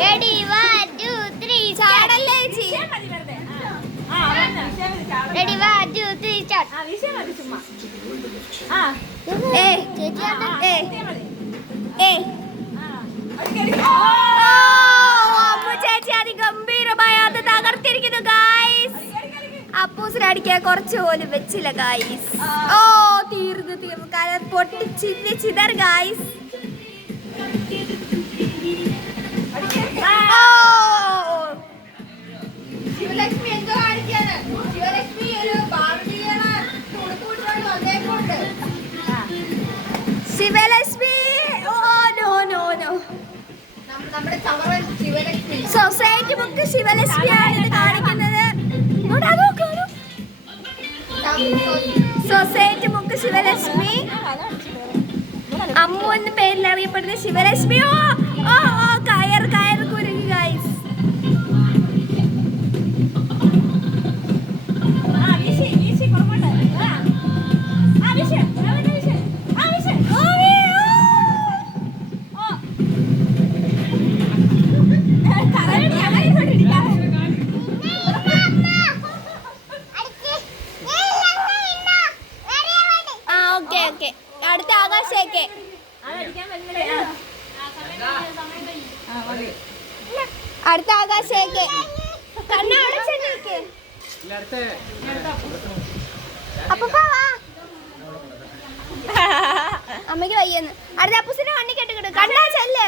Ready, 1, 2, 3, ചാടല്ലേ ചേച്ചി. Ready, 1, 2, 3, start. ചേച്ചി അതിഗംഭീരമായി അത് തകർത്തിരിക്കുന്നു ഗായ്സ്. അപ്പൂസിനടിക്കാൻ കുറച്ച് പോലും വെച്ചില്ല ഗായ്സ്. ഓ തീർന്നു കാരണം പൊട്ടി ചിതർ ഗായ്സ്. ശിവലക്ഷ്മി എന്തോ കാണിക്കാണ്. ശിവലക്ഷ്മി ഒരു Shivalakshmi oh no no no. നമ്മുടെ ശിവലക്ഷ്മി സൊസൈറ്റി ബുക്ക് ശിവലക്ഷ്മിയാണ് ഇത് കാണിക്കുന്നത്. സൊസൈറ്റി ബുക്ക് ശിവലക്ഷ്മി അമ്മു എന്ന പേരിൽ അറിയപ്പെടുന്ന ശിവലക്ഷ്മി. ഓ ഓ ഓ കയർ കയർ കുരുങ്ങി ഗൈസ്. അടുത്ത ആകാശേക്ക് അടുത്ത ആകാശേക്ക് കണ്ണടച്ചേക്ക്. അപ്പൊ അമ്മയ്ക്ക് വയ്യെന്ന്. അടുത്ത അപ്പൂസിന്റെ കണ്ണി കെട്ടിക്കിട്ട് കണ്ണാച്ചല്ലേ.